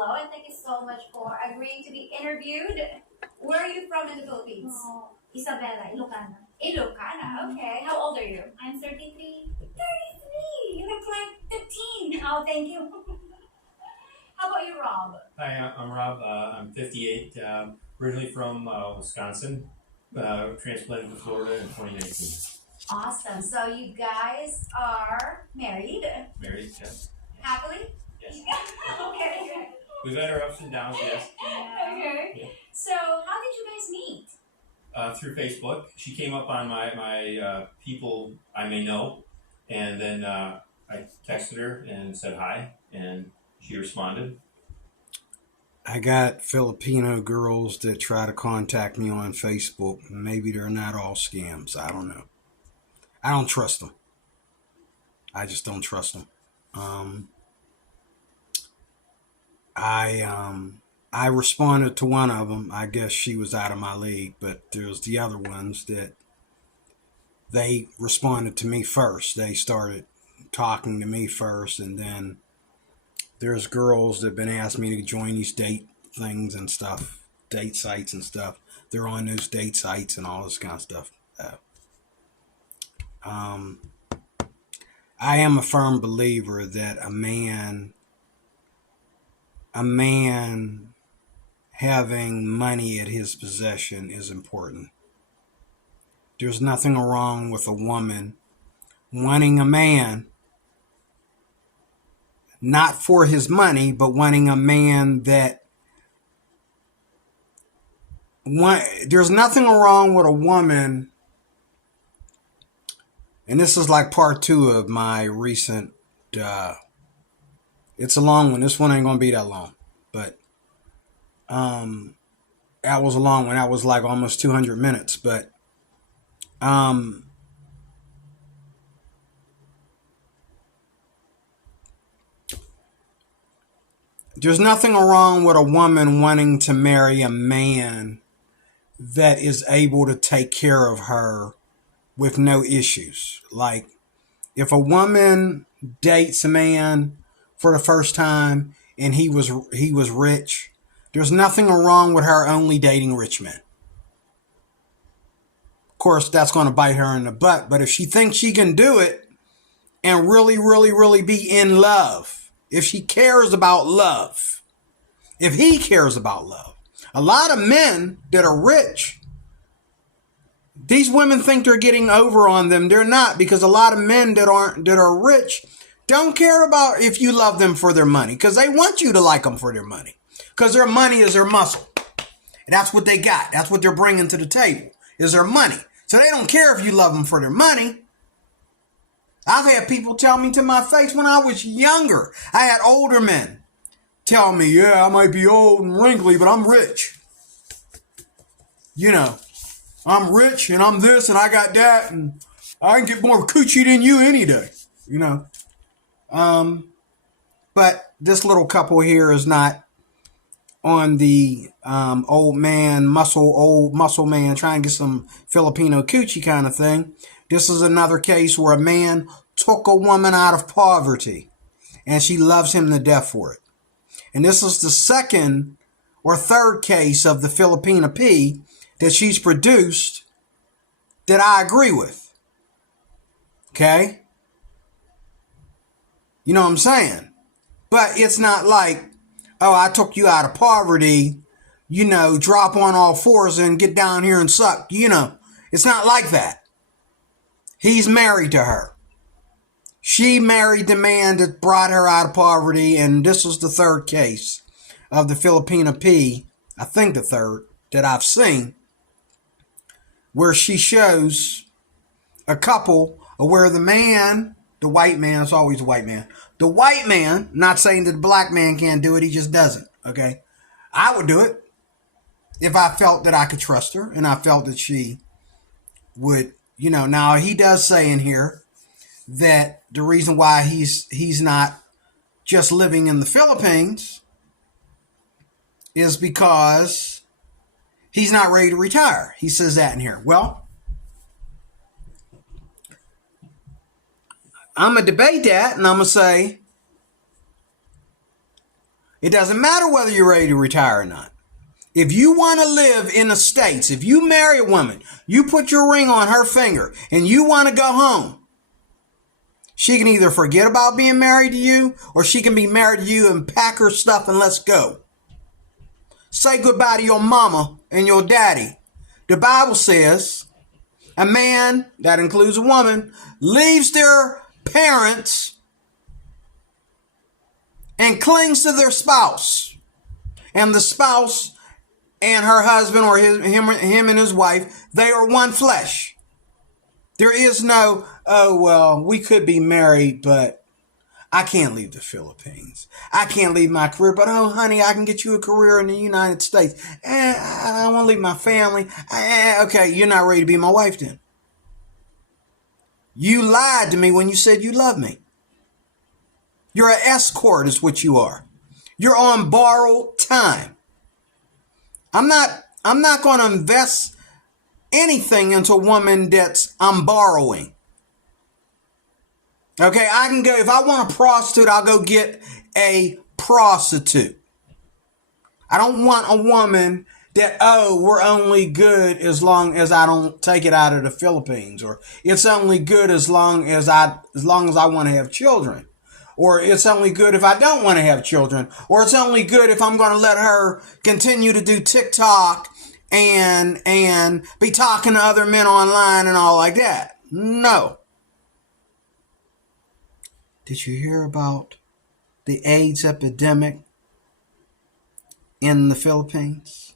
hello, and thank you so much for agreeing to be interviewed. Where are you from in the Philippines? Isabela, Ilocana. Ilocana, okay. How old are you? I'm 33. 33! You look like 15. Oh, thank you. How about you, Rob? Hi, I'm Rob. I'm 58. Originally from Wisconsin. Transplanted to Florida in 2019. Awesome. So you guys are married? Married, yes. Happily? Yes. Okay. We've had our ups and downs, yes. Okay. Yeah. So how did you guys meet? Through Facebook. She came up on my people I may know, and then I texted her and said hi, and she responded. I got Filipino girls that try to contact me on Facebook. Maybe they're not all scams. I don't know. I don't trust them. I just don't trust them. I responded to one of them. I guess she was out of my league, but there's the other ones that they responded to me first. They started talking to me first, and then there's girls that have been asking me to join these date things and stuff, date sites and stuff. They're on those date sites and all this kind of stuff. I am a firm believer that a man having money at his possession is important. There's nothing wrong with a woman wanting a man, not for his money, but wanting a man that there's nothing wrong with a woman, and this is like part 2 of my recent it's a long one. This one ain't gonna be that long, but that was a long one. That was like almost 200 minutes, but there's nothing wrong with a woman wanting to marry a man that is able to take care of her with no issues. Like, if a woman dates a man for the first time and he was rich, there's nothing wrong with her only dating rich men. Of course, that's going to bite her in the butt, but if she thinks she can do it and really, really, really be in love, if she cares about love, if he cares about love, a lot of men that are rich, these women think they're getting over on them. They're not, because a lot of men that are rich don't care about if you love them for their money, because they want you to like them for their money, because their money is their muscle. And that's what they got. That's what they're bringing to the table, is their money. So they don't care if you love them for their money. I've had people tell me to my face when I was younger. I had older men tell me, yeah, I might be old and wrinkly, but I'm rich. You know, I'm rich and I'm this and I got that and I can get more coochie than you any day, you know. But this little couple here is not on the old muscle man trying to get some Filipino coochie kind of thing. This is another case where a man took a woman out of poverty and she loves him to death for it. And this is the second or third case of the Filipina P that she's produced that I agree with. Okay? You know what I'm saying? But it's not like, oh, I took you out of poverty, you know, drop on all fours and get down here and suck. You know, it's not like that. He's married to her. She married the man that brought her out of poverty, and this was the third case of the Filipina P, I think the third, that I've seen, where she shows a couple where the man, the white man, it's always the white man. The white man, not saying that the black man can't do it, he just doesn't, okay? I would do it if I felt that I could trust her and I felt that she would, you know. Now, he does say in here that the reason why he's not just living in the Philippines is because he's not ready to retire. He says that in here. Well, I'm going to debate that, and I'm going to say, It doesn't matter whether you're ready to retire or not. If you want to live in the States, if you marry a woman, you put your ring on her finger and you want to go home, she can either forget about being married to you or she can be married to you and pack her stuff and let's go. Say goodbye to your mama and your daddy. The Bible says a man, that includes a woman, leaves their parents and clings to their spouse. And the spouse and her husband or him and his wife, they are one flesh. There is no, oh, well, we could be married, but I can't leave the Philippines. I can't leave my career, but oh, honey, I can get you a career in the United States. I want to leave my family. Okay, you're not ready to be my wife then. You lied to me when you said you love me. You're an escort is what you are. You're on borrowed time. I'm not going to invest anything into a woman I'm borrowing. Okay, I can go, if I want a prostitute, I'll go get a prostitute. I don't want a woman that, oh, we're only good as long as I don't take it out of the Philippines, or it's only good as long as I want to have children, or it's only good if I don't want to have children, or it's only good if I'm going to let her continue to do TikTok and be talking to other men online and all like that. No. Did you hear about the AIDS epidemic in the Philippines?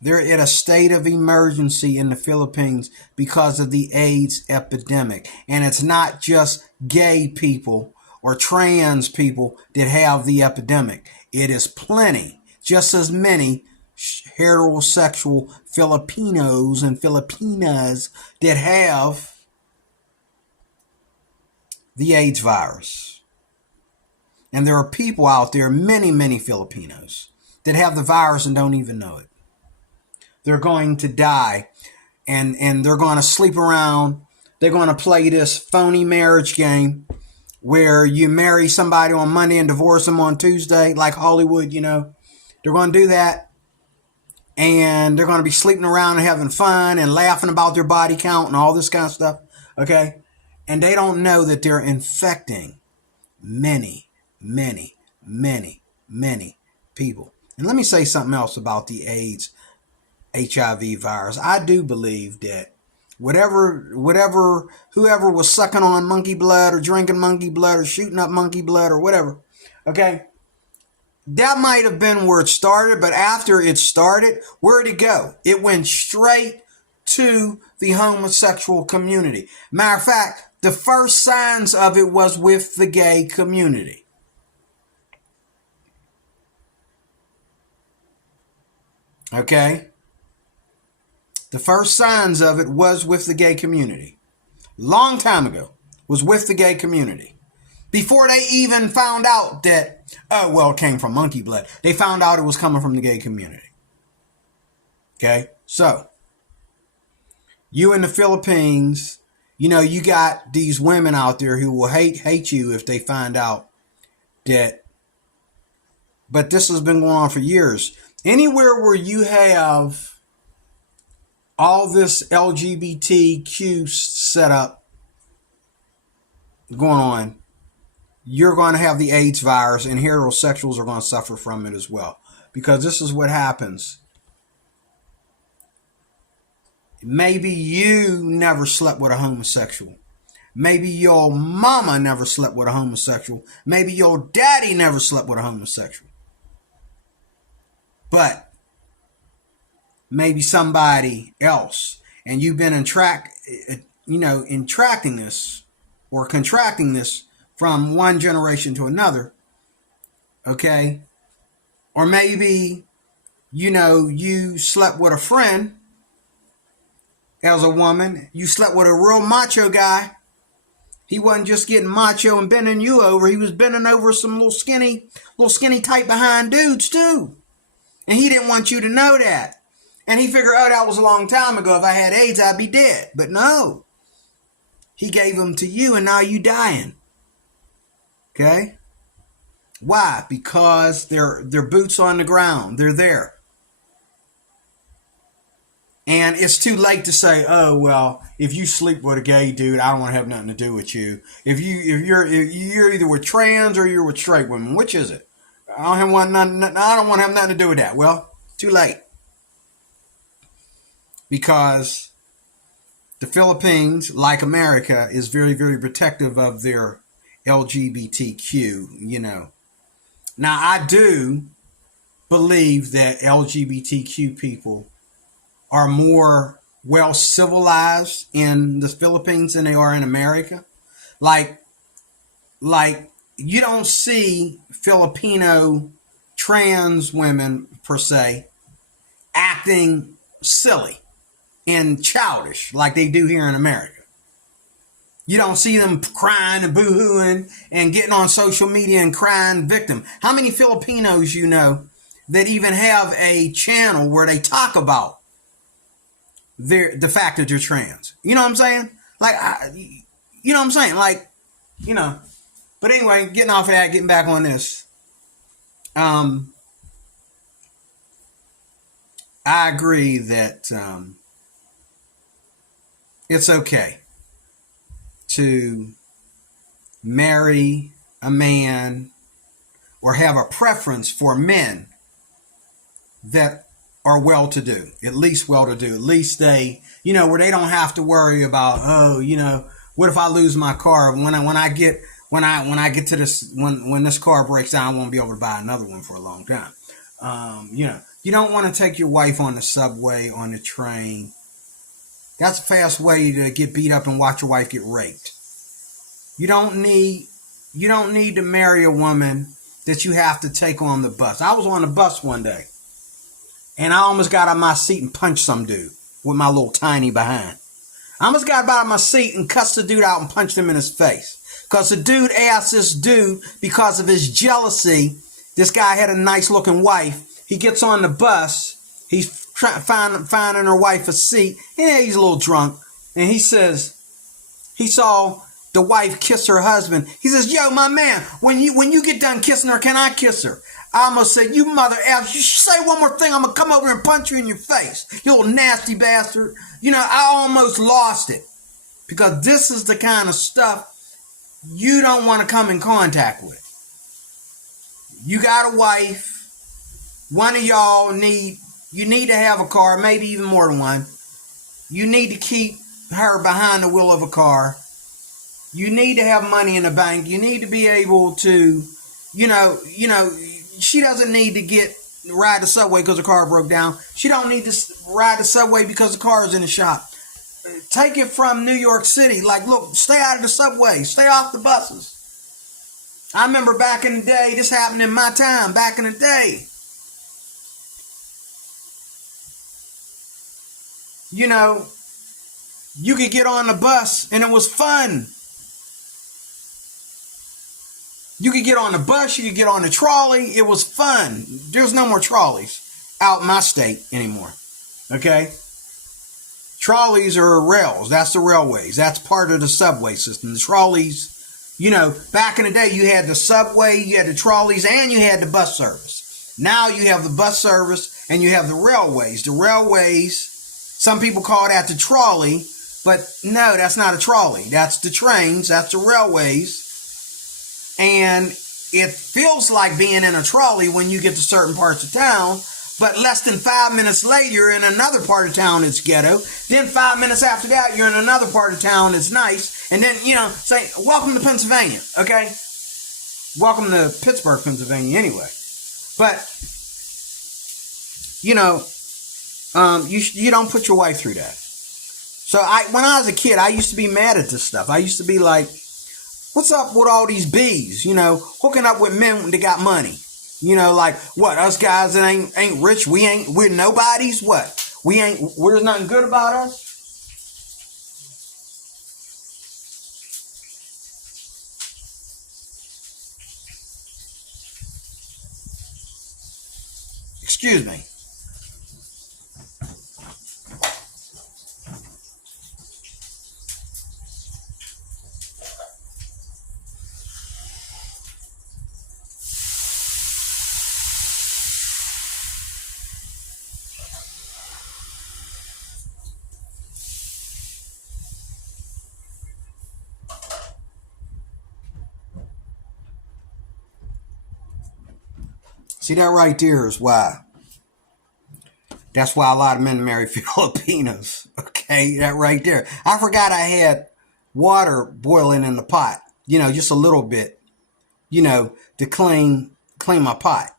They're in a state of emergency in the Philippines because of the AIDS epidemic. And it's not just gay people or trans people that have the epidemic. It is plenty, just as many heterosexual Filipinos and Filipinas that have the AIDS virus. And there are people out there, many, many Filipinos, that have the virus and don't even know it. They're going to die, and they're going to sleep around. They're going to play this phony marriage game where you marry somebody on Monday and divorce them on Tuesday, like Hollywood, you know. They're going to do that, and they're going to be sleeping around and having fun and laughing about their body count and all this kind of stuff, okay? And they don't know that they're infecting many, many, many, many people. And let me say something else about the AIDS HIV virus. I do believe that whoever was sucking on monkey blood or drinking monkey blood or shooting up monkey blood or whatever, okay, that might have been where it started, but after it started, where'd it go? It went straight to the homosexual community. Matter of fact, the first signs of it was with the gay community. Okay? The first signs of it was with the gay community. Long time ago, was with the gay community. Before they even found out that, oh, well, it came from monkey blood. They found out it was coming from the gay community. Okay? So, you in the Philippines, you know, you got these women out there who will hate you if they find out that, but this has been going on for years. Anywhere where you have all this LGBTQ setup going on, you're going to have the AIDS virus, and heterosexuals are going to suffer from it as well. Because this is what happens. Maybe you never slept with a homosexual. Maybe your mama never slept with a homosexual. Maybe your daddy never slept with a homosexual. But maybe somebody else, and you've been contracting this from one generation to another, okay? Or maybe, you slept with a friend as a woman. You slept with a real macho guy. He wasn't just getting macho and bending you over. He was bending over some little skinny tight behind dudes too. And he didn't want you to know that. And he figured, oh, that was a long time ago. If I had AIDS, I'd be dead. But no. He gave them to you, and now you dying. Okay? Why? Because they're boots on the ground. They're there. And it's too late to say, oh well, if you sleep with a gay dude, I don't want to have nothing to do with you. If you're either with trans or you're with straight women, which is it? I don't want to have nothing to do with that. Well, too late. Because the Philippines, like America, is very, very protective of their LGBTQ, Now, I do believe that LGBTQ people are more well civilized in the Philippines than they are in America. Like you don't see Filipino trans women per se acting silly and childish like they do here in America. You don't see them crying and boo-hooing and getting on social media and crying victim. How many Filipinos you know that even have a channel where they talk about the fact that they're trans? You know what I'm saying? You know what I'm saying? But anyway, getting off of that, getting back on this. I agree that it's okay to marry a man or have a preference for men that are well-to-do, at least well-to-do. At least they, where they don't have to worry about, what if I lose my car? When I get to this, when this car breaks down, I won't be able to buy another one for a long time. You don't want to take your wife on the subway, on the train. That's a fast way to get beat up and watch your wife get raped. You don't need to marry a woman that you have to take on the bus. I was on the bus one day, and I almost got out of my seat and punched some dude with my little tiny behind. I almost got out of my seat and cussed the dude out and punched him in his face. Because the dude asked this dude, because of his jealousy, this guy had a nice looking wife. He gets on the bus. He's finding her wife a seat. Yeah, he's a little drunk. And he says, he saw the wife kiss her husband. He says, yo, my man, when you get done kissing her, can I kiss her? I almost said, you mother F, you say one more thing, I'm going to come over and punch you in your face. You little nasty bastard. I almost lost it. Because this is the kind of stuff you don't want to come in contact with. You got a wife. One of y'all need to have a car, maybe even more than one. You need to keep her behind the wheel of a car. You need to have money in the bank. You need to be able to, she doesn't need to ride the subway because the car broke down. She don't need to ride the subway because the car is in the shop. Take it from New York City. Look, stay out of the subway. Stay off the buses. I remember back in the day, this happened in my time, back in the day. You could get on the bus and it was fun. You could get on the bus, you could get on the trolley. It was fun. There's no more trolleys out in my state anymore. Okay? Trolleys are rails. That's the railways. That's part of the subway system. The trolleys, back in the day, you had the subway, you had the trolleys, and you had the bus service. Now you have the bus service and you have the railways. The railways, some people call that the trolley, but no, that's not a trolley. That's the trains. That's the railways. And it feels like being in a trolley when you get to certain parts of town, but less than 5 minutes later, you're in another part of town that's ghetto. Then 5 minutes after that, you're in another part of town that's nice. And then, say, welcome to Pennsylvania, okay? Welcome to Pittsburgh, Pennsylvania, anyway. But, you don't put your wife through that. So when I was a kid, I used to be mad at this stuff. I used to be like, what's up with all these bees, hooking up with men that got money? What, us guys that ain't rich, we're nobodies? What? There's nothing good about us? Excuse me. See, that right there is why. That's why a lot of men marry Filipinos. Okay, that right there. I forgot I had water boiling in the pot. Just a little bit. To clean my pot.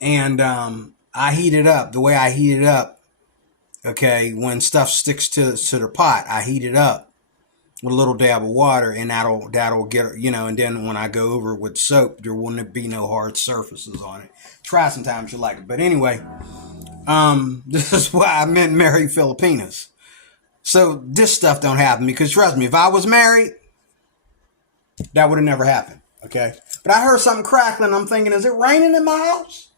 And I heat it up. The way I heat it up, okay, when stuff sticks to the pot, I heat it up with a little dab of water, and that'll get, and then when I go over it with soap, there wouldn't be no hard surfaces on it. Try sometimes you like it. But anyway, this is why I meant marry Filipinas. So this stuff don't happen, because trust me, if I was married, that would have never happened. Okay. But I heard something crackling. I'm thinking, is it raining in my house?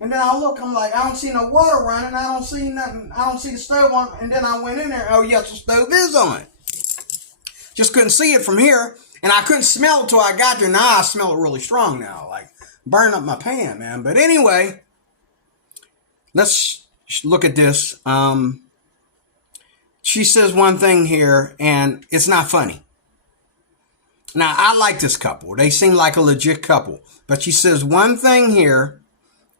And then I look, I'm like, I don't see no water running. I don't see nothing. I don't see the stove on. And then I went in there. Oh, yes, the stove is on. Just couldn't see it from here. And I couldn't smell it till I got there. Now I smell it really strong now. Like, burn up my pan, man. But anyway, let's look at this. She says one thing here, and it's not funny. Now, I like this couple. They seem like a legit couple. But she says one thing here,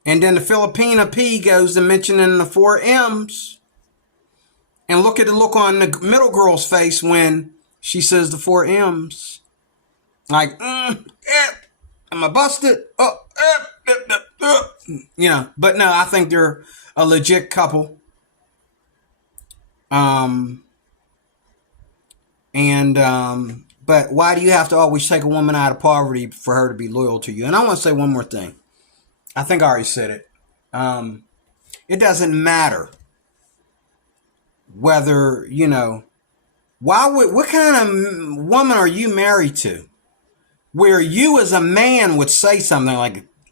and then the Filipina P goes to mentioning the 4 M's. And look at the look on the middle girl's face when she says the 4 M's. Like, am I busted? But no, I think they're a legit couple. But why do you have to always take a woman out of poverty for her to be loyal to you? And I want to say one more thing. I think I already said it. It doesn't matter whether, what kind of woman are you married to? Where you as a man would say something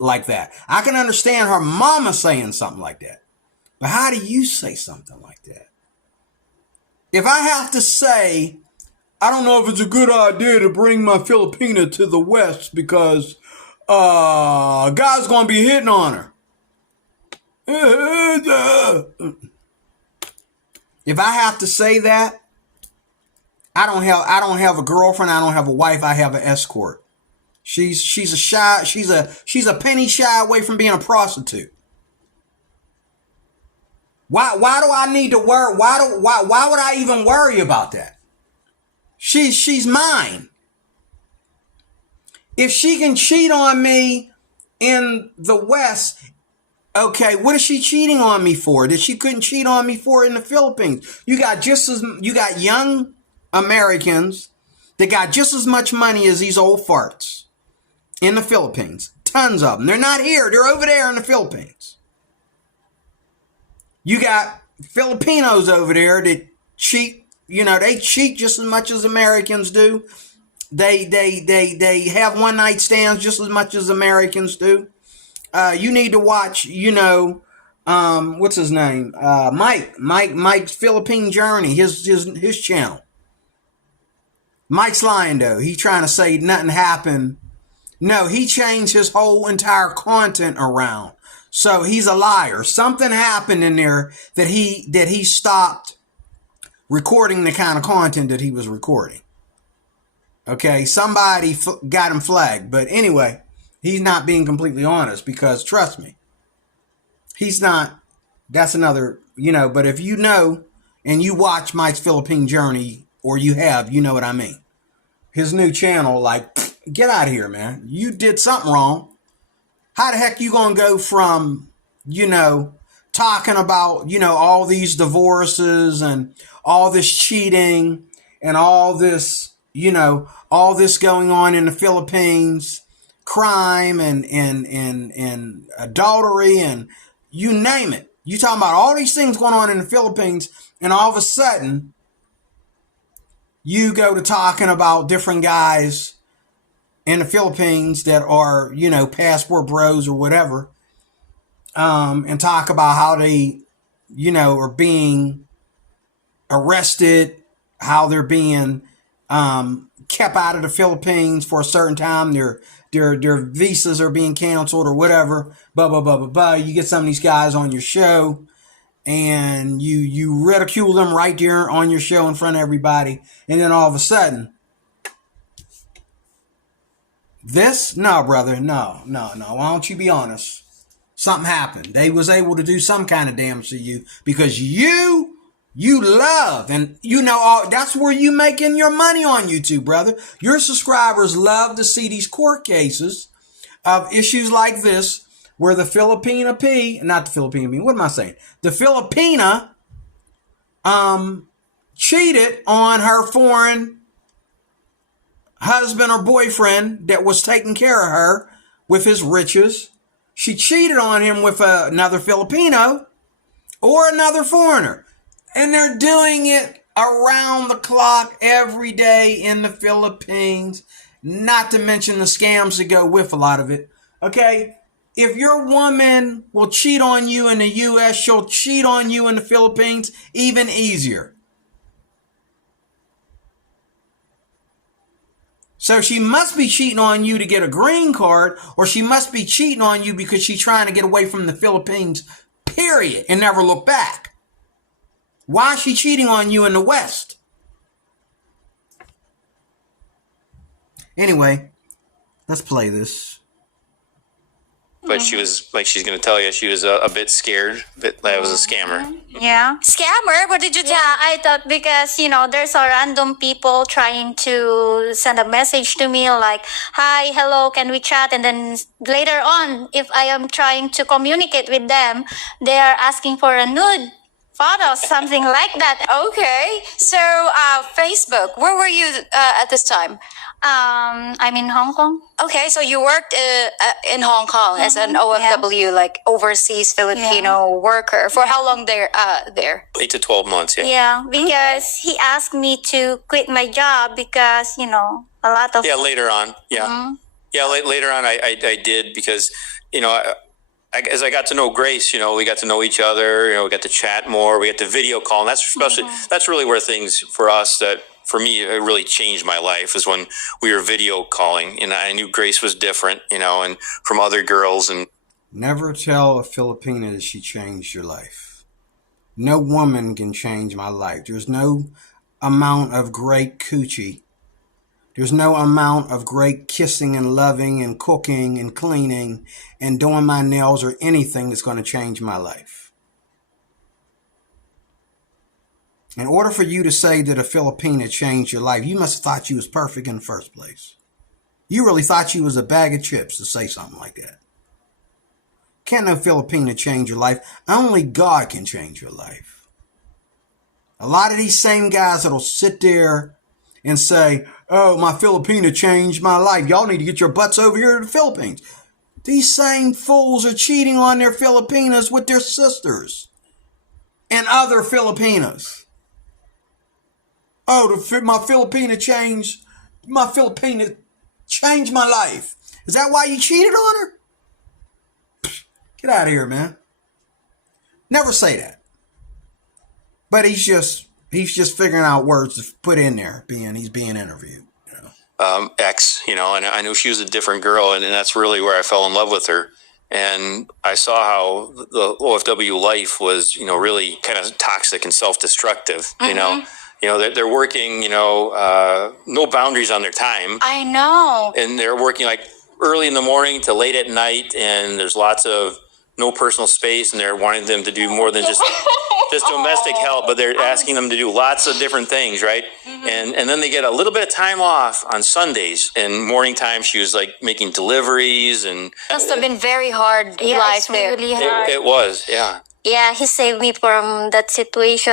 like that. I can understand her mama saying something like that. But how do you say something like that? If I have to say, I don't know if it's a good idea to bring my Filipina to the West because a guy's going to be hitting on her. If I have to say that, I don't have a girlfriend, I don't have a wife, I have an escort. She's a penny shy away from being a prostitute. Why do I need to worry? Why would I even worry about that? She's mine. If she can cheat on me in the West, okay, what is she cheating on me for that she couldn't cheat on me for in the Philippines? You got young Americans that got just as much money as these old farts in the Philippines. Tons of them. They're not here. They're over there in the Philippines. You got Filipinos over there that cheat. They cheat just as much as Americans do. They have one night stands just as much as Americans do. You need to watch, what's his name? Mike's Philippine Journey, his channel. Mike's lying though. He's trying to say nothing happened. No, he changed his whole entire content around. So he's a liar. Something happened in there that he stopped recording the kind of content that he was recording. Okay, somebody got him flagged. But anyway, he's not being completely honest because trust me, he's not. That's another, but if you know and you watch Mike's Philippine Journey or you know what I mean. His new channel, like, get out of here, man. You did something wrong. How the heck you going to go from, talking about, all these divorces and all this cheating and all this, all this going on in the Philippines, crime and adultery and you name it. You talking about all these things going on in the Philippines, and all of a sudden you go to talking about different guys in the Philippines that are, passport bros or whatever, and talk about how they, are being arrested, how they're being kept out of the Philippines for a certain time. Their visas are being canceled or whatever. Blah, blah, blah, blah, blah. You get some of these guys on your show and you ridicule them right there on your show in front of everybody. And then all of a sudden, This? No, brother. No. Why don't you be honest? Something happened. They was able to do some kind of damage to you because you love, and you know all that's where you making your money on YouTube, brother. Your subscribers love to see these court cases of issues like this where the Filipina not the Filipina P, what am I saying? The Filipina cheated on her foreign husband or boyfriend that was taking care of her with his riches. She cheated on him with another Filipino or another foreigner. And they're doing it around the clock every day in the Philippines, not to mention the scams that go with a lot of it. Okay, if your woman will cheat on you in the U.S., she'll cheat on you in the Philippines even easier. So she must be cheating on you to get a green card, or she must be cheating on you because she's trying to get away from the Philippines, period, and never look back. Why is she cheating on you in the West? Anyway, let's play this. But she was like, she's going to tell you she was a bit scared that that was a scammer. Yeah. Scammer? What did you tell? Yeah, I thought because, there's a random people trying to send a message to me like, hi, hello, can we chat? And then later on, if I am trying to communicate with them, they are asking for a nude photo, something like that. Okay. So, Facebook, where were you at this time? I'm in Hong Kong. Okay, so you worked in Hong Kong as an OFW, like overseas Filipino worker. For how long there? 8 to 12 months, yeah. Yeah, because he asked me to quit my job because, a lot of... Yeah, later on, yeah. Yeah, later on I did because, as I got to know Grace, we got to know each other, we got to chat more, we got to video call, and that's really where things for us for me, it really changed my life is when we were video calling, and I knew Grace was different, and from other girls. And never tell a Filipina that she changed your life. No woman can change my life. There's no amount of great coochie. There's no amount of great kissing and loving and cooking and cleaning and doing my nails or anything that's going to change my life. In order for you to say that a Filipina changed your life, you must have thought you was perfect in the first place. You really thought you was a bag of chips to say something like that. Can't no Filipina change your life. Only God can change your life. A lot of these same guys that'll sit there and say, oh, my Filipina changed my life. Y'all need to get your butts over here to the Philippines. These same fools are cheating on their Filipinas with their sisters and other Filipinas. Oh, my Filipina changed my life. Is that why you cheated on her? Get out of here, man. Never say that. But he's just figuring out words to put in there. He's being interviewed. and I knew she was a different girl, and that's really where I fell in love with her. And I saw how the OFW life was, really kind of toxic and self-destructive. They're working, no boundaries on their time. I know. And they're working like early in the morning to late at night, and there's lots of no personal space, and they're wanting them to do more than just domestic help, but they're asking them to do lots of different things, right? Mm-hmm. And then they get a little bit of time off on Sundays, and morning time she was like making deliveries, and Must have been very hard Yeah, life it's there. really hard. it was, yeah. Yeah, he saved me from that situation.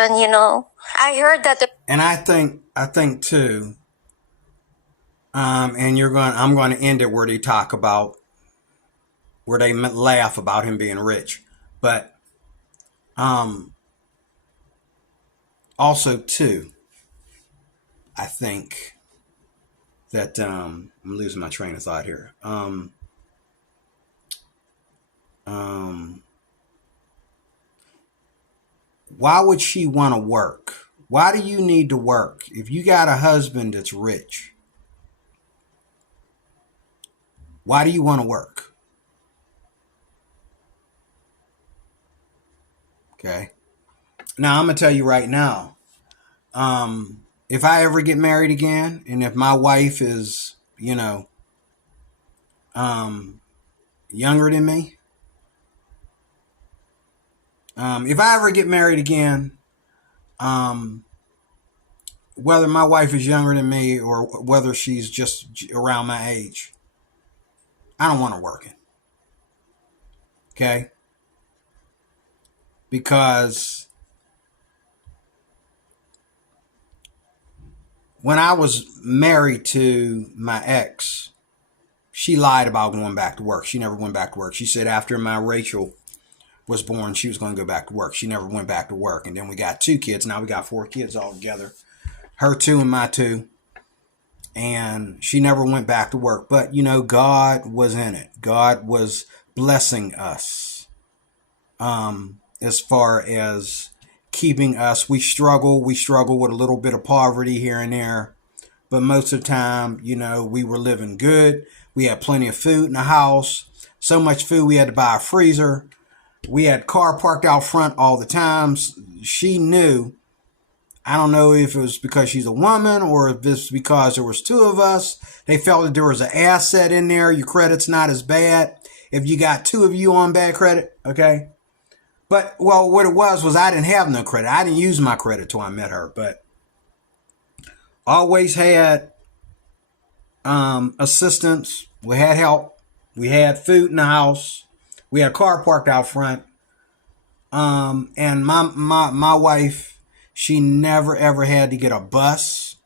I heard that And I think too, and I'm going to end it where they talk about, where they laugh about him being rich. But also too, I think that I'm losing my train of thought here. Why would she want to work? Why do you need to work if you got a husband that's rich? Why do you want to work? Okay. Now I'm gonna tell you right now. If I ever get married again, and if my wife is, younger than me. If I ever get married again, whether my wife is younger than me or whether she's just around my age, I don't want her working. Okay? Because when I was married to my ex, she lied about going back to work. She never went back to work. She said after my Rachel was born, she was going to go back to work. She never went back to work. And then we got 2 kids. Now we got 4 kids all together. Her 2 and my 2. And she never went back to work. But, you know, God was in it. God was blessing us. As far as keeping us, we struggle with a little bit of poverty here and there. But most of the time, you know, we were living good. We had plenty of food in the house. So much food we had to buy a freezer. We had car parked out front all the times. She knew. I don't know if it was because she's a woman or if it's because there was 2 of us. They felt that there was an asset in there. Your credit's not as bad if you got 2 of you on bad credit, okay? But, well, what it was I didn't have no credit. I didn't use my credit till I met her, but always had assistance. We had help. We had food in the house. We had a car parked out front. And my wife, she never ever had to get a bus.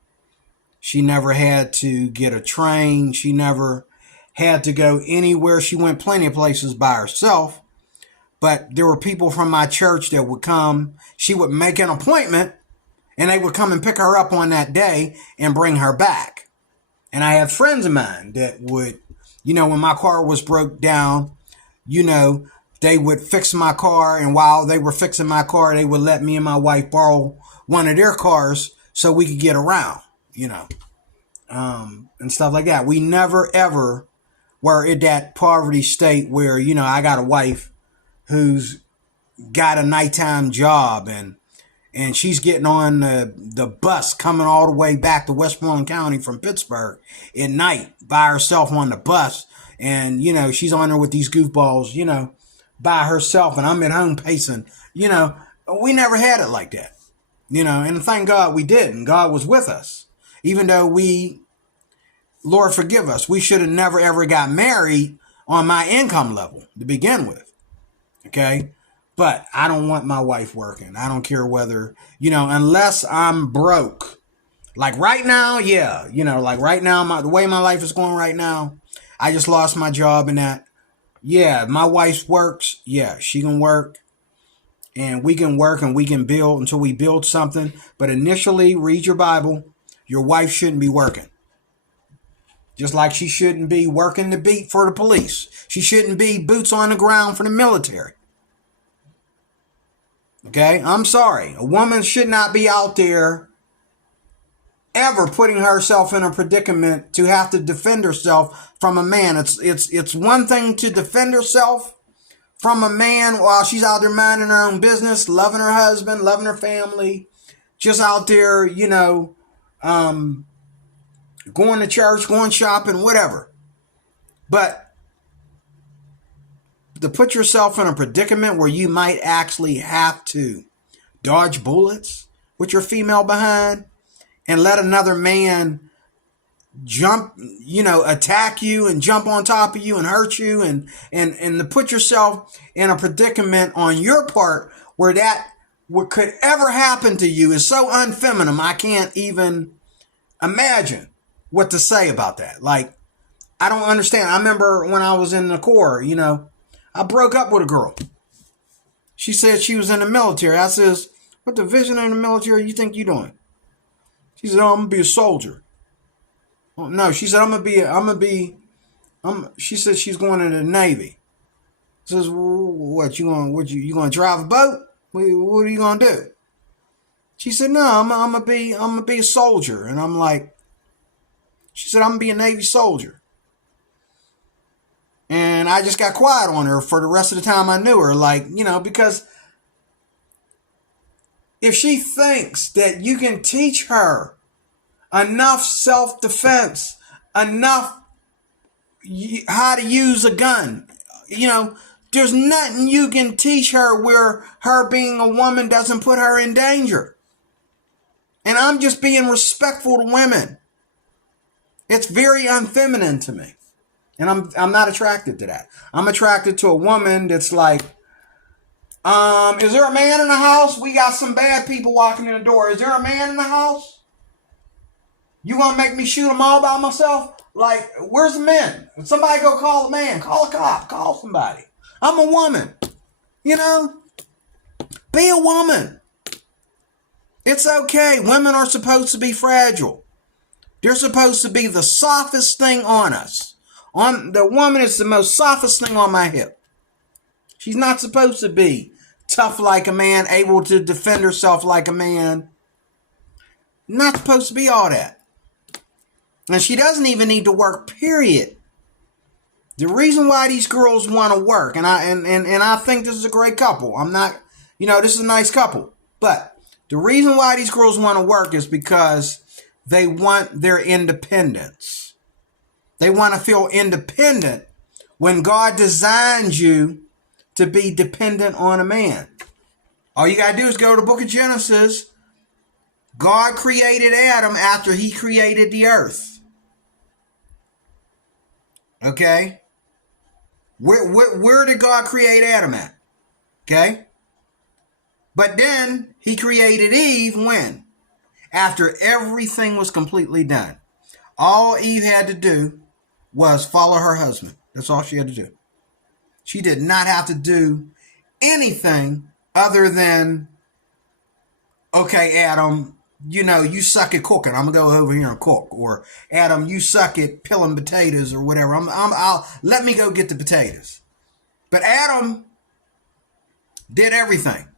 She never had to get a train. She never had to go anywhere. She went plenty of places by herself. But there were people from my church that would come. She would make an appointment and they would come and pick her up on that day and bring her back. And I had friends of mine that would, you know, when my car was broke down, you know, they would fix my car. And while they were fixing my car, they would let me and my wife borrow one of their cars so we could get around, you know, and stuff like that. We never, ever were in that poverty state where, you know, I got a wife who's got a nighttime job and she's getting on the bus coming all the way back to Westmoreland County from Pittsburgh at night by herself on the bus. And, you know, she's on there with these goofballs, you know, by herself. And I'm at home pacing, you know, we never had it like that, you know, and thank God we did. And God was with us, even though Lord forgive us, we should have never ever got married on my income level to begin with. Okay. But I don't want my wife working. I don't care whether, you know, unless I'm broke. Like right now, yeah. You know, like right now, the way my life is going right now, I just lost my job and that. Yeah, my wife works. Yeah, she can work. And we can work and we can build until we build something. But initially, read your Bible. Your wife shouldn't be working. Just like she shouldn't be working the beat for the police. She shouldn't be boots on the ground for the military. Okay, I'm sorry. A woman should not be out there ever putting herself in a predicament to have to defend herself from a man. It's one thing to defend herself from a man while she's out there minding her own business, loving her husband, loving her family, just out there, you know, going to church, going shopping, whatever. But to put yourself in a predicament where you might actually have to dodge bullets with your female behind and let another man jump, you know, attack you and jump on top of you and hurt you and to put yourself in a predicament on your part where that what could ever happen to you is so unfeminine. I can't even imagine what to say about that. Like, I don't understand. I remember when I was in the Corps, you know, I broke up with a girl. She said she was in the military. I says, what division in the military you think you're doing? She said, oh, I'm going to be a soldier. Oh, no, she said, she said she's going to the Navy. Says, what, you going to drive a boat? What are you going to do? She said, no, I'm going to be a soldier. And I'm like, she said, I'm going to be a Navy soldier. And I just got quiet on her for the rest of the time I knew her. Like, you know, because if she thinks that you can teach her enough self-defense, enough how to use a gun. You know, there's nothing you can teach her where her being a woman doesn't put her in danger. And I'm just being respectful to women. It's very unfeminine to me. And I'm not attracted to that. I'm attracted to a woman that's like, is there a man in the house? We got some bad people walking in the door. Is there a man in the house? You gonna make me shoot them all by myself? Like, where's the men? Somebody go call a man. Call a cop. Call somebody. I'm a woman. You know? Be a woman. It's okay. Women are supposed to be fragile. They're supposed to be the softest thing on us. The woman is the most softest thing on my hip. She's not supposed to be tough like a man, able to defend herself like a man. Not supposed to be all that. And she doesn't even need to work, period. The reason why these girls want to work, and I think this is a great couple. I'm not, this is a nice couple. But the reason why these girls want to work is because they want their independence. They want to feel independent when God designed you to be dependent on a man. All you got to do is go to the book of Genesis. God created Adam after he created the earth. Okay? Where did God create Adam at? Okay? But then he created Eve when? After everything was completely done. All Eve had to do was follow her husband. That's all she had to do. She did not have to do anything other than, okay, Adam, you suck at cooking. I'm gonna go over here and cook. Or Adam, you suck at peeling potatoes or whatever. Let me go get the potatoes. But Adam did everything.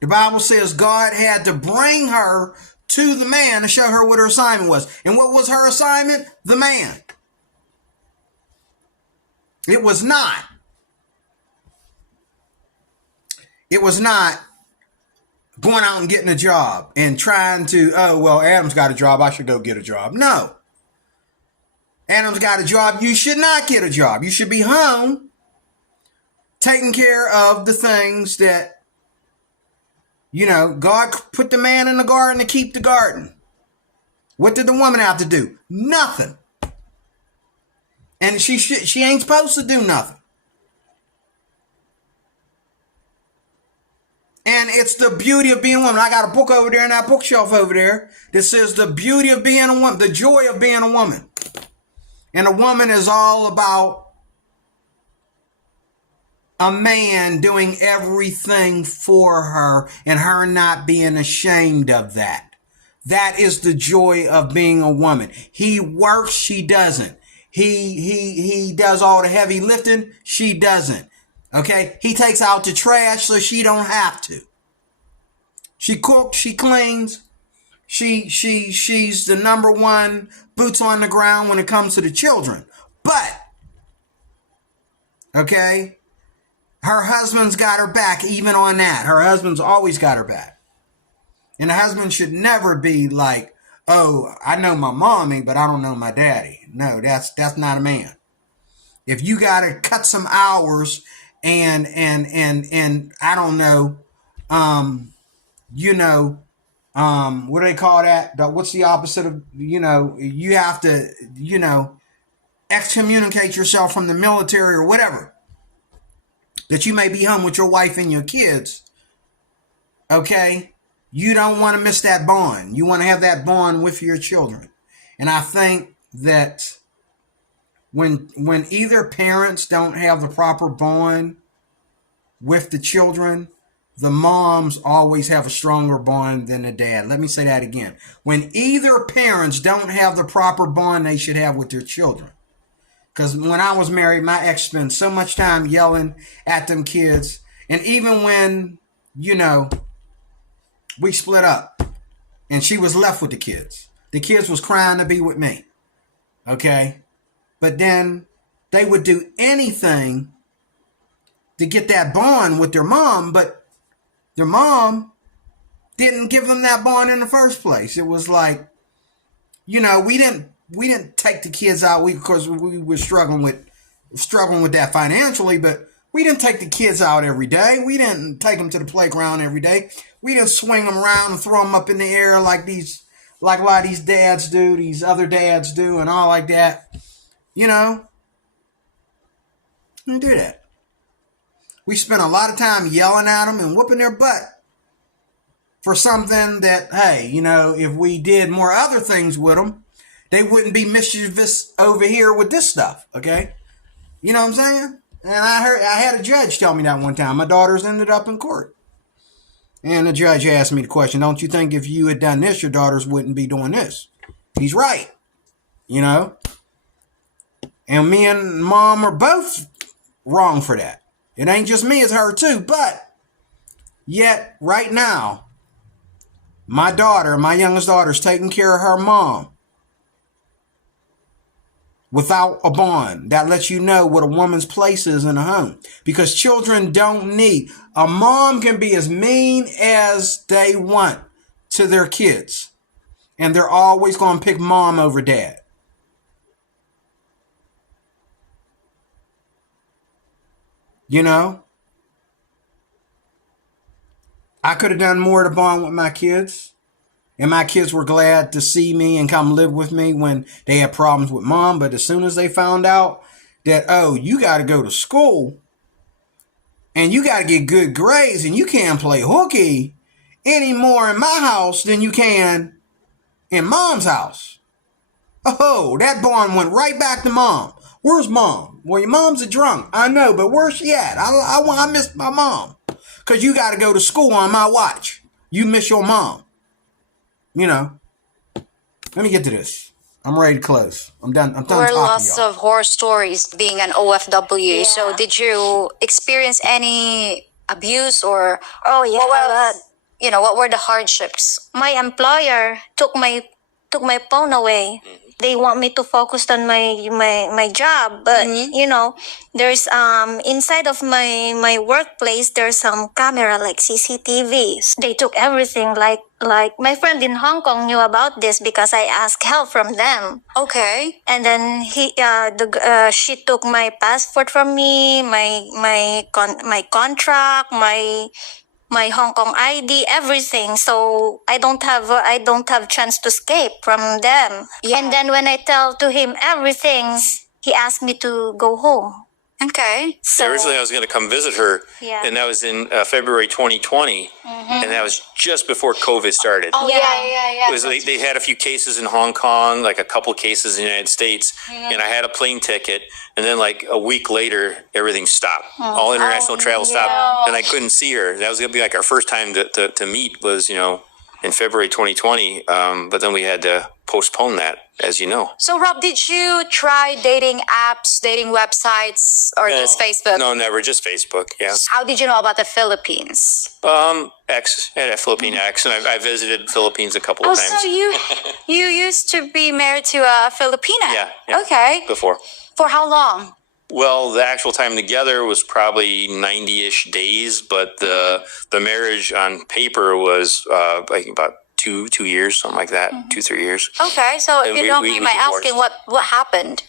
The Bible says God had to bring her to the man to show her what her assignment was. And what was her assignment? The man. It was not going out and getting a job and trying to, Adam's got a job, I should go get a job. No. Adam's got a job, you should not get a job. You should be home taking care of the things that, God put the man in the garden to keep the garden. What did the woman have to do? Nothing. And she ain't supposed to do nothing. And it's the beauty of being a woman. I got a book over there in that bookshelf over there that says the beauty of being a woman, the joy of being a woman. And a woman is all about a man doing everything for her and her not being ashamed of that. That is the joy of being a woman. He works, she doesn't. He does all the heavy lifting, she doesn't. Okay? He takes out the trash so she don't have to. She cooks, she cleans. She's the number one boots on the ground when it comes to the children. But, okay, her husband's got her back even on that. Her husband's always got her back. And the husband should never be like, oh, I know my mommy, but I don't know my daddy. No, that's not a man. If you got to cut some hours and I don't know, what do they call that? What's the opposite of, you have to, excommunicate yourself from the military or whatever. That you may be home with your wife and your kids. Okay? You don't want to miss that bond. You want to have that bond with your children. And I think that when either parents don't have the proper bond with the children, the moms always have a stronger bond than the dad. Let me say that again. When either parents don't have the proper bond they should have with their children. Because when I was married, my ex spent so much time yelling at them kids. And even when, we split up and she was left with the kids was crying to be with me. Okay? But then they would do anything to get that bond with their mom, but their mom didn't give them that bond in the first place. It was like, we didn't we didn't take the kids out. Because we were struggling with that financially, but we didn't take the kids out every day. We didn't take them to the playground every day. We didn't swing them around and throw them up in the air like a lot of these dads do, these other dads do, and all like that. You know, we didn't do that. We spent a lot of time yelling at them and whooping their butt for something that, hey, you know, if we did more other things with them, they wouldn't be mischievous over here with this stuff, okay? You know what I'm saying? And I had a judge tell me that one time. My daughters ended up in court. And the judge asked me the question, don't you think if you had done this, your daughters wouldn't be doing this? He's right, you know? And me and mom are both wrong for that. It ain't just me, it's her too. But yet, right now, my youngest daughter, is taking care of her mom without a bond. That lets you know what a woman's place is in a home. Because children don't need. A mom can be as mean as they want to their kids. And they're always going to pick mom over dad. You know? I could have done more to bond with my kids. And my kids were glad to see me and come live with me when they had problems with mom. But as soon as they found out that, oh, you got to go to school and you got to get good grades and you can't play hooky anymore in my house than you can in mom's house. Oh, that bond went right back to mom. Where's mom? Well, your mom's a drunk. I know, but where's she at? I miss my mom. Because you got to go to school on my watch. You miss your mom. You know. Let me get to this. I'm ready to close. I'm done. I'm done There talking were to lots y'all. of horror stories being an OFW. Yeah. So did you experience any abuse or Oh yeah, what were the hardships? my employer took my phone away. They want me to focus on my job, but you know, there's inside of my workplace there's some camera like CCTVs. They took everything. Like my friend in Hong Kong knew about this because I asked help from them. Okay. And then she took my passport from me, my contract, my Hong Kong ID, everything. So I don't have chance to escape from them. Yeah. And then when I tell to him everything, he asked me to go home. Okay. So Originally, I was going to come visit her, Yeah. and that was in February 2020, and that was just before COVID started. Oh yeah. It was, they had a few cases in Hong Kong, like a couple cases in the United States, and I had a plane ticket, and then like a week later, everything stopped. All international travel stopped, and I couldn't see her. That was going to be like our first time to meet was, you know, in February 2020, but then we had to postpone that, as you know. So Rob, did you try dating apps, dating websites, or just Facebook? No, never, just Facebook, yeah. How did you know about the Philippines? Ex, I had a Philippine ex, and I visited Philippines a couple of times. So you used to be married to a Filipina? Yeah. Okay. Before. For how long? Well, the actual time together was probably 90-ish days, but the marriage on paper was like about two years, something like that, 2-3 years. Okay, so if And you don't we mind my divorced. asking, what happened?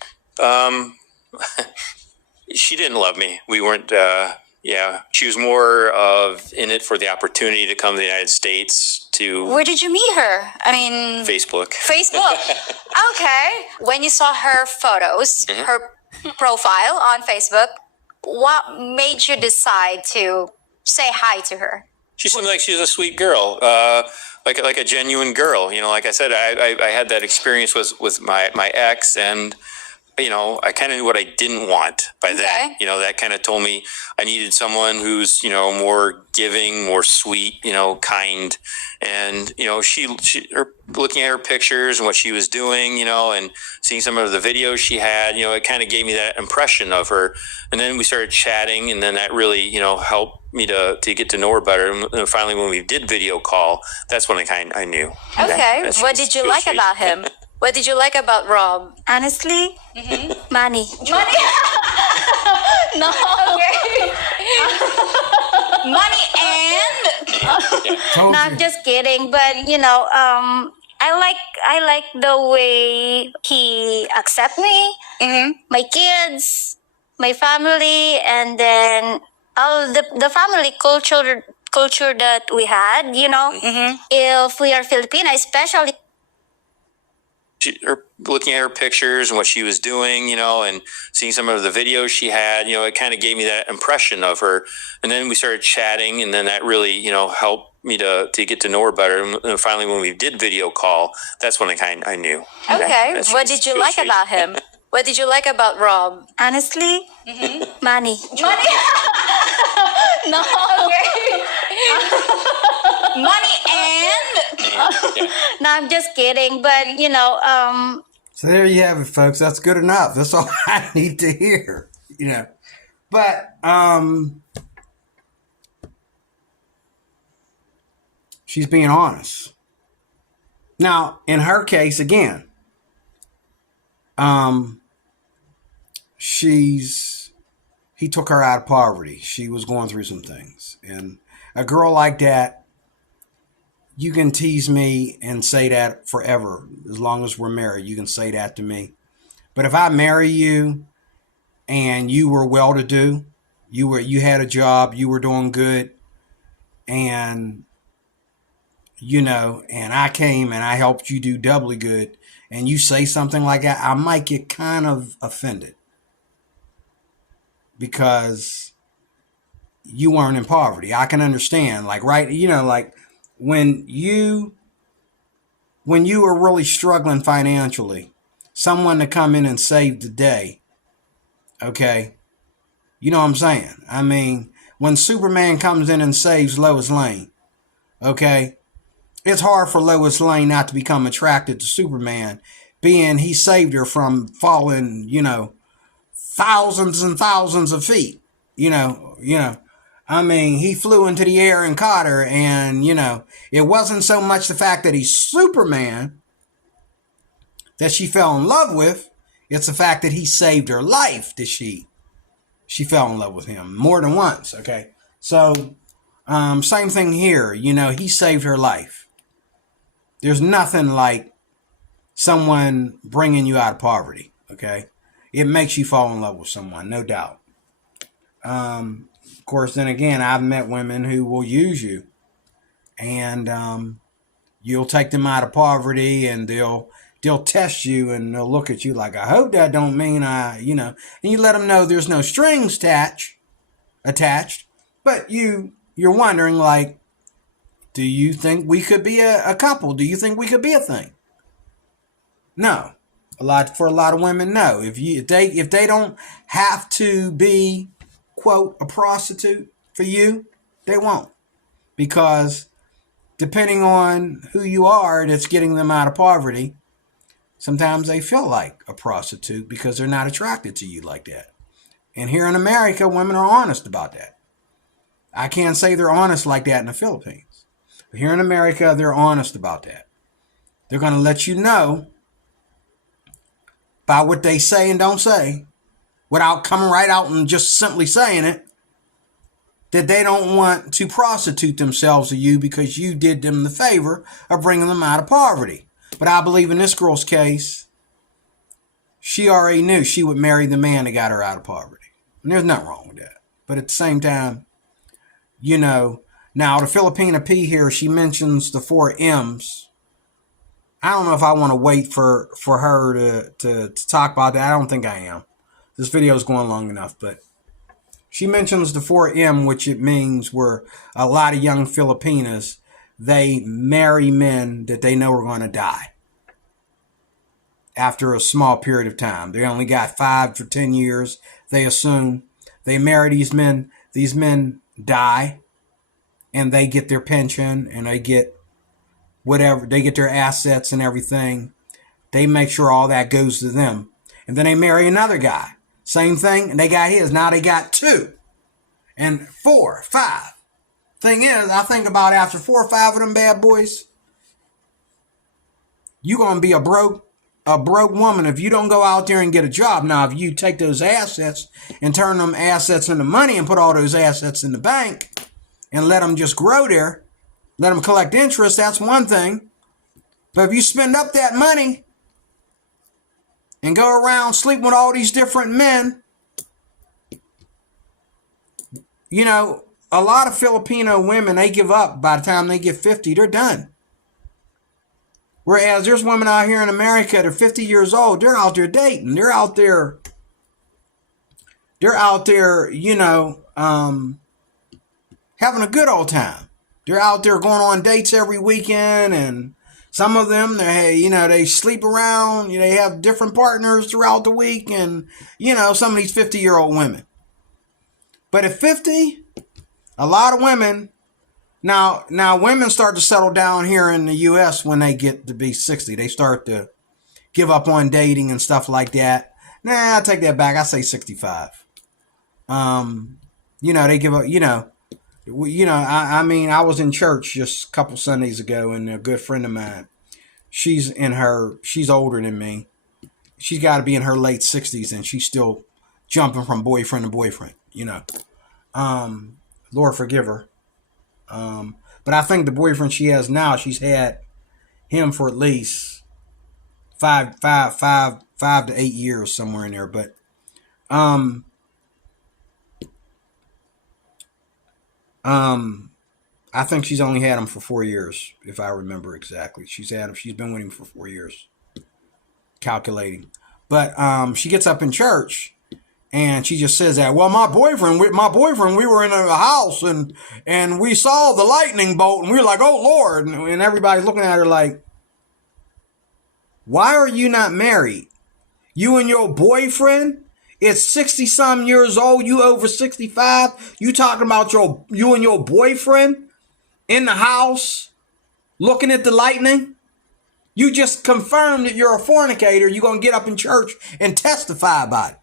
She didn't love me. We weren't. She was more of in it for the opportunity to come to the United States to Where did you meet her? I mean, Facebook. Facebook. Okay. When you saw her photos, her profile on Facebook, what made you decide to say hi to her? She seemed like she was a sweet girl, like a genuine girl. You know, like I said, I had that experience with my ex, and you know, I kind of knew what I didn't want by that. You know, that kind of told me I needed someone who's, you know, more giving, more sweet, you know, kind. And, you know, her looking at her pictures and what she was doing, you know, and seeing some of the videos she had, you know, it kind of gave me that impression of her. And then we started chatting, and then that really, you know, helped me to get to know her better. And finally, when we did video call, that's when I knew. Okay. that she What was- did she you was like sweet. about him? What did you like about Rob? honestly, money. Money. No. Okay. Money and Told Not you. just kidding, but you know, I like the way he accept me, my kids, my family, and then all the family culture that we had. If we are Filipina, especially looking at her pictures and what she was doing, and seeing some of the videos she had, it kind of gave me that impression of her. And then we started chatting, and then that really, helped me to get to know her better. And finally, when we did video call, that's when I knew. Okay. What did you like about him? What did you like about Rob? honestly, money. Money. No. Money and No, I'm just kidding. But So there you have it, folks. That's good enough. That's all I need to hear. But she's being honest. Now, in her case, again, he took her out of poverty. She was going through some things, and a girl like that, you can tease me and say that forever. As long as we're married, you can say that to me. But if I marry you and you were well-to-do, you had a job, you were doing good, and and I came and I helped you do doubly good, and you say something like that, I might get kind of offended because you weren't in poverty. I can understand, like, right, like when you were really struggling financially, someone to come in and save the day, okay? You know what I'm saying? I mean, when Superman comes in and saves Lois Lane, okay, it's hard for Lois Lane not to become attracted to Superman, being he saved her from falling, thousands and thousands of feet. I mean, he flew into the air and caught her, and, it wasn't so much the fact that he's Superman that she fell in love with. It's the fact that he saved her life that she fell in love with him more than once, okay? So, same thing here. He saved her life. There's nothing like someone bringing you out of poverty, okay? It makes you fall in love with someone, no doubt. Of course, then again, I've met women who will use you, and you'll take them out of poverty, and they'll test you, and they'll look at you like, I hope that don't mean and you let them know there's no strings attached, but you're wondering, like, do you think we could be a couple? Do you think we could be a thing? No. For a lot of women, no. If they don't have to be, quote, a prostitute for you, they won't. Because depending on who you are that's getting them out of poverty, sometimes they feel like a prostitute because they're not attracted to you like that. And here in America, women are honest about that. I can't say they're honest like that in the Philippines. But here in America, they're honest about that. They're going to let you know by what they say and don't say, without coming right out and just simply saying it, that they don't want to prostitute themselves to you because you did them the favor of bringing them out of poverty. But I believe in this girl's case, she already knew she would marry the man that got her out of poverty. And there's nothing wrong with that. But at the same time, now the Filipina P here, she mentions the 4 M's. I don't know if I want to wait for her to talk about that. I don't think I am. This video is going long enough, but she mentions the 4M, which it means were a lot of young Filipinas, they marry men that they know are going to die after a small period of time. They only got 5 to 10 years, they assume. They marry these men. These men die, and they get their pension, and they get whatever. They get their assets and everything. They make sure all that goes to them. And then they marry another guy. Same thing, and they got his. Now they got 2 and 4, 5. Thing is, I think about after 4 or 5 of them bad boys, you're going to be a broke woman if you don't go out there and get a job. Now, if you take those assets and turn them assets into money and put all those assets in the bank and let them just grow there, let them collect interest, that's one thing. But if you spend up that money and go around sleeping with all these different men, you know, a lot of Filipino women, they give up by the time they get 50, they're done. Whereas there's women out here in America that are 50 years old, they're out there dating. They're out there, you know, having a good old time. They're out there going on dates every weekend, and some of them, they sleep around, they have different partners throughout the week, and, some of these 50-year-old women. But at 50, a lot of women, now women start to settle down here in the U.S. when they get to be 60. They start to give up on dating and stuff like that. Nah, I take that back. I say 65. They give up, I mean, I was in church just a couple Sundays ago, and a good friend of mine, she's older than me. She's got to be in her late 60s, and she's still jumping from boyfriend to boyfriend, Lord forgive her. But I think the boyfriend she has now, she's had him for at least five to 8 years, somewhere in there. But I think she's only had him for 4 years, if I remember exactly. She's been with him for 4 years, calculating. But she gets up in church and she just says that, well, my boyfriend, we were in a house and we saw the lightning bolt and we were like, oh Lord, and everybody's looking at her like, why are you not married? You and your boyfriend? It's 60 some years old. You over 65. You talking about you and your boyfriend in the house looking at the lightning? You just confirmed that you're a fornicator. You're going to get up in church and testify about it.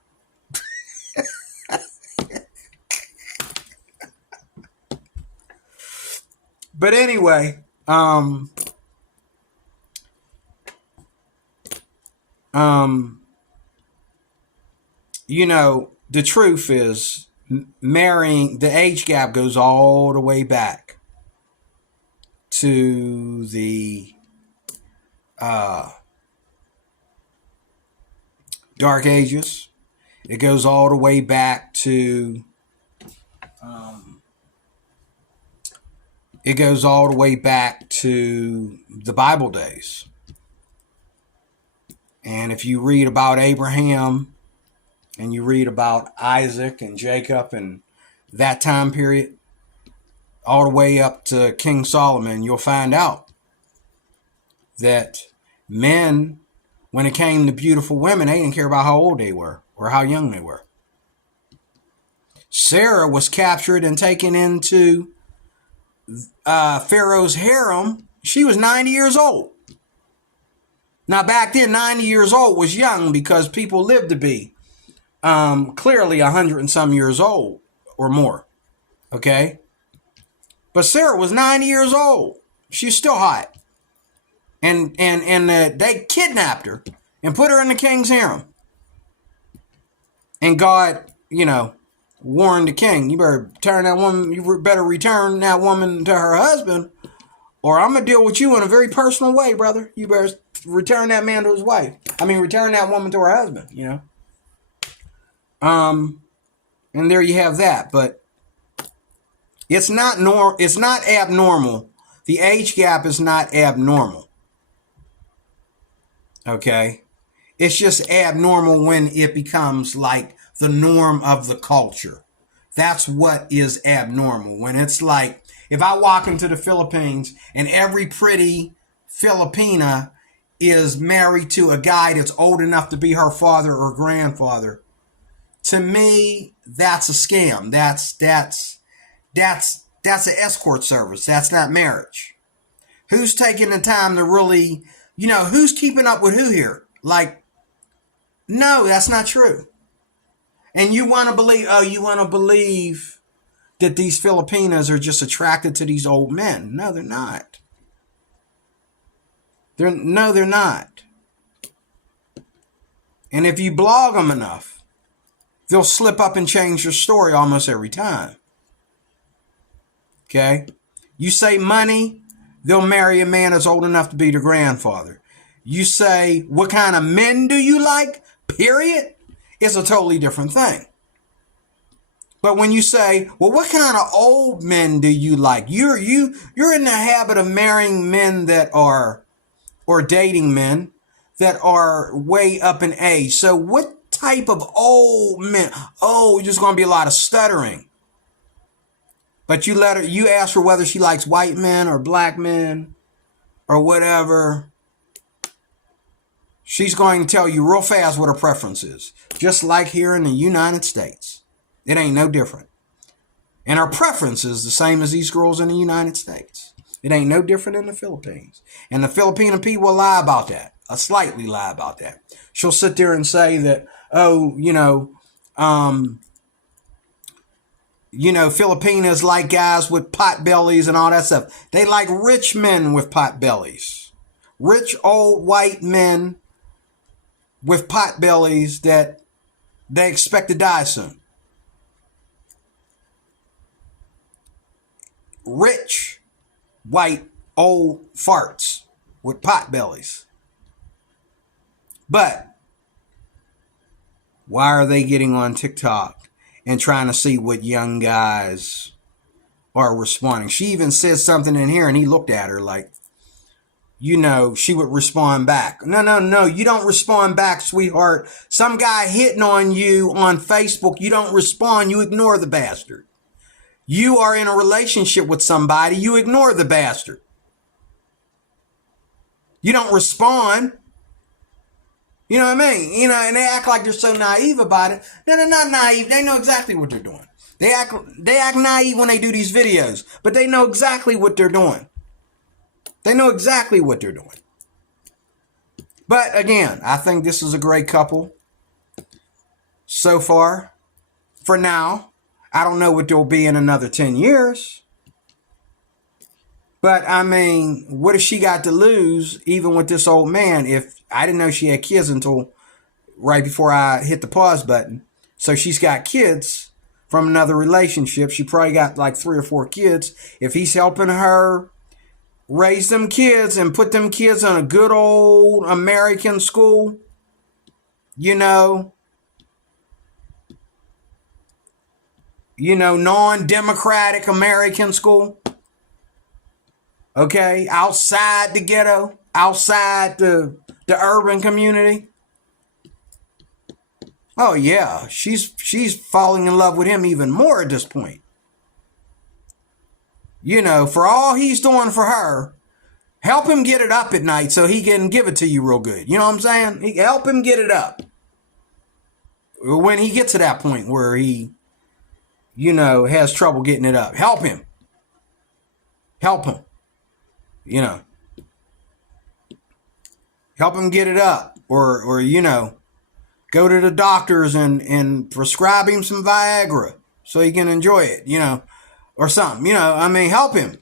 But anyway, the truth is, marrying, the age gap goes all the way back to the Dark Ages. It goes all the way back to the Bible days. And if you read about Abraham and you read about Isaac and Jacob and that time period, all the way up to King Solomon, you'll find out that men, when it came to beautiful women, they didn't care about how old they were or how young they were. Sarah was captured and taken into Pharaoh's harem. She was 90 years old. Now, back then, 90 years old was young because people lived to be clearly 100 and some years old or more. Okay? But Sarah was 90 years old. She's still hot. And they kidnapped her and put her in the king's harem. And God, warned the king, you better return that woman to her husband, or I'm going to deal with you in a very personal way, brother. You better return that man to his wife. Return that woman to her husband, And there you have that. But it's not abnormal. The age gap is not abnormal. Okay? It's just abnormal when it becomes like the norm of the culture. That's what is abnormal. When it's like, if I walk into the Philippines and every pretty Filipina is married to a guy that's old enough to be her father or grandfather, to me, that's a scam. That's an escort service. That's not marriage. Who's taking the time to really, who's keeping up with who here? Like, no, that's not true. And you want to believe that these Filipinas are just attracted to these old men. No, they're not. They're not. And if you blog them enough, they'll slip up and change your story almost every time. Okay? You say money, they'll marry a man that's old enough to be their grandfather. You say, what kind of men do you like? Period. It's a totally different thing. But when you say, well, what kind of old men do you like? You're in the habit of marrying men that are, or dating men that are way up in age. So what type of old men? Oh, just going to be a lot of stuttering. But you ask her whether she likes white men or black men or whatever. She's going to tell you real fast what her preference is. Just like here in the United States. It ain't no different. And her preference is the same as these girls in the United States. It ain't no different in the Philippines. And the Filipina people will lie about that. Slightly lie about that. She'll sit there and say that, oh, Filipinas like guys with pot bellies and all that stuff. They like rich men with pot bellies. Rich old white men with pot bellies that they expect to die soon. Rich white old farts with pot bellies. But why are they getting on TikTok and trying to see what young guys are responding? She even said something in here and he looked at her like, she would respond back. No, you don't respond back, sweetheart. Some guy hitting on you on Facebook, you don't respond, you ignore the bastard. You are in a relationship with somebody, you ignore the bastard. You don't respond. You know what I mean? And they act like they're so naive about it. No, they're not naive. They know exactly what they're doing. They act naive when they do these videos, but they know exactly what they're doing. They know exactly what they're doing. But again, I think this is a great couple so far. For now, I don't know what they'll be in another 10 years. But I mean, what has she got to lose even with this old man? If I didn't know she had kids until right before I hit the pause button. So she's got kids from another relationship. She probably got like 3 or 4 kids. If he's helping her raise them kids and put them kids in a good old American school, non-democratic American school. Okay, outside the ghetto, outside the urban community. Oh yeah, she's falling in love with him even more at this point. For all he's doing for her, help him get it up at night so he can give it to you real good. You know what I'm saying? Help him get it up. When he gets to that point where he, has trouble getting it up, help him. Help him. Help him get it up. Or go to the doctors and prescribe him some Viagra so he can enjoy it, or something, help him.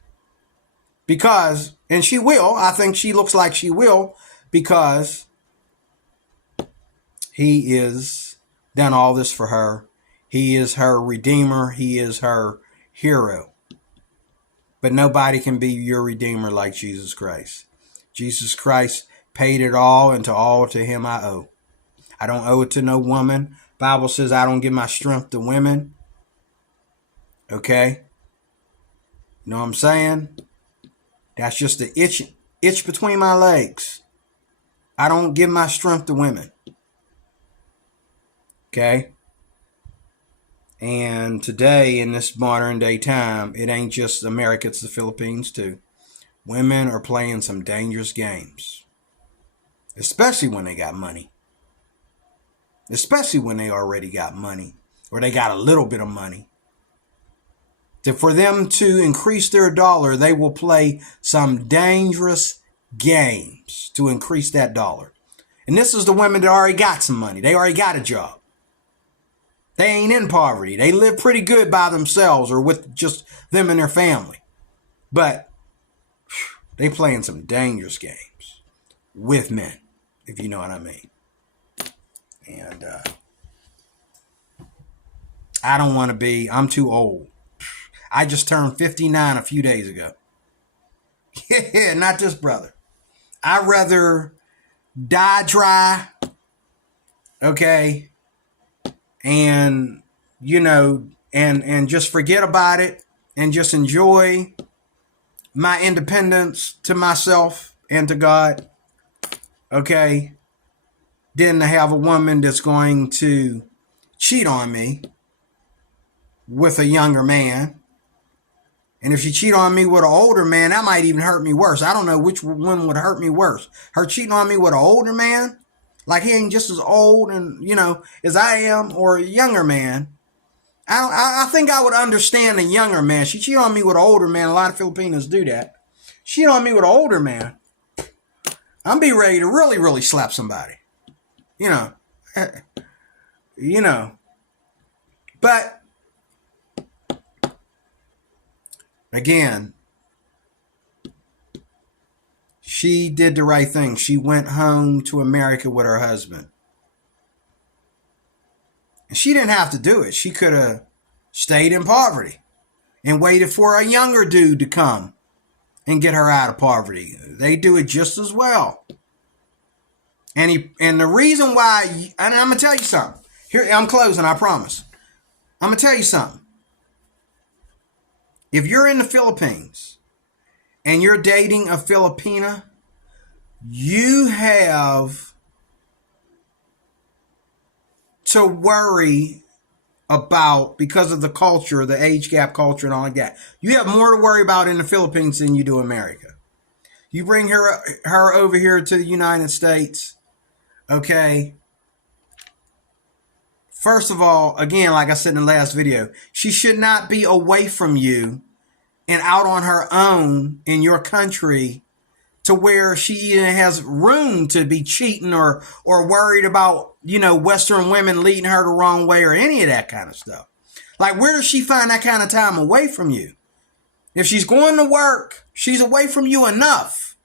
Because, and she will, I think she looks like she will, because he is done all this for her. He is her redeemer. He is her hero. But nobody can be your redeemer like Jesus Christ. Jesus Christ paid it all, and to him I owe. I don't owe it to no woman. Bible says I don't give my strength to women. Okay? You know what I'm saying? That's just the itch between my legs. I don't give my strength to women. Okay? And today, in this modern day time, it ain't just America, it's the Philippines too. Women are playing some dangerous games. Especially when they got money. Especially when they already got money. Or they got a little bit of money. For them to increase their dollar, they will play some dangerous games to increase that dollar. And this is the women that already got some money. They already got a job. They ain't in poverty. They live pretty good by themselves or with just them and their family. But they playing some dangerous games with men, if you know what I mean. And I don't want to be, I'm too old. I just turned 59 a few days ago. Yeah, not this brother. I'd rather die dry, okay, and and just forget about it and just enjoy my independence to myself and to God, okay, than to have a woman that's going to cheat on me with a younger man. And if she cheat on me with an older man, that might even hurt me worse. I don't know which one would hurt me worse. Her cheating on me with an older man, like he ain't just as old and as I am, or a younger man. I think I would understand a younger man. She cheated on me with an older man. A lot of Filipinos do that. Cheat on me with an older man. I'm be ready to really, really slap somebody. But again, she did the right thing. She went home to America with her husband. And she didn't have to do it. She could have stayed in poverty and waited for a younger dude to come and get her out of poverty. They do it just as well. And the reason why, and I'm going to tell you something. Here, I'm closing, I promise. I'm going to tell you something. If you're in the Philippines and you're dating a Filipina, you have to worry about, because of the culture, the age gap culture and all like that. You have more to worry about in the Philippines than you do America. You bring her over here to the United States, okay? First of all, again, like I said in the last video, she should not be away from you and out on her own in your country to where she even has room to be cheating or worried about, Western women leading her the wrong way or any of that kind of stuff. Like, where does she find that kind of time away from you? If she's going to work, she's away from you enough.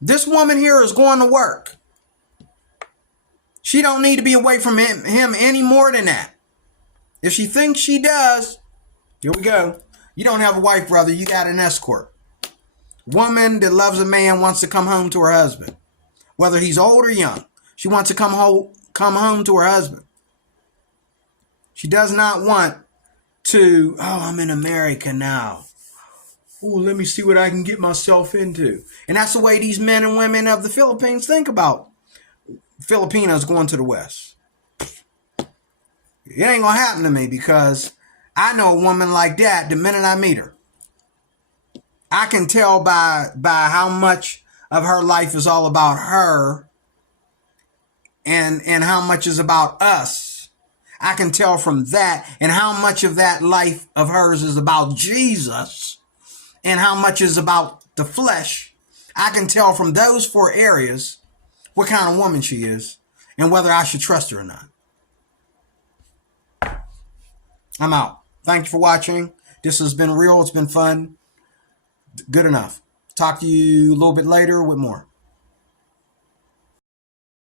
This woman here is going to work. She don't need to be away from him any more than that. If she thinks she does, here we go. You don't have a wife, brother. You got an escort. Woman that loves a man wants to come home to her husband, whether he's old or young. She wants to come home to her husband. She does not want to, I'm in America now. Let me see what I can get myself into. And that's the way these men and women of the Philippines think about Filipinos going to the West. It ain't going to happen to me, because I know a woman like that the minute I meet her. I can tell by how much of her life is all about her and how much is about us. I can tell from that, and how much of that life of hers is about Jesus and how much is about the flesh. I can tell from those 4 areas what kind of woman she is and whether I should trust her or not. I'm out. Thank you for watching. This has been real. It's been fun. Good enough. Talk to you a little bit later with more.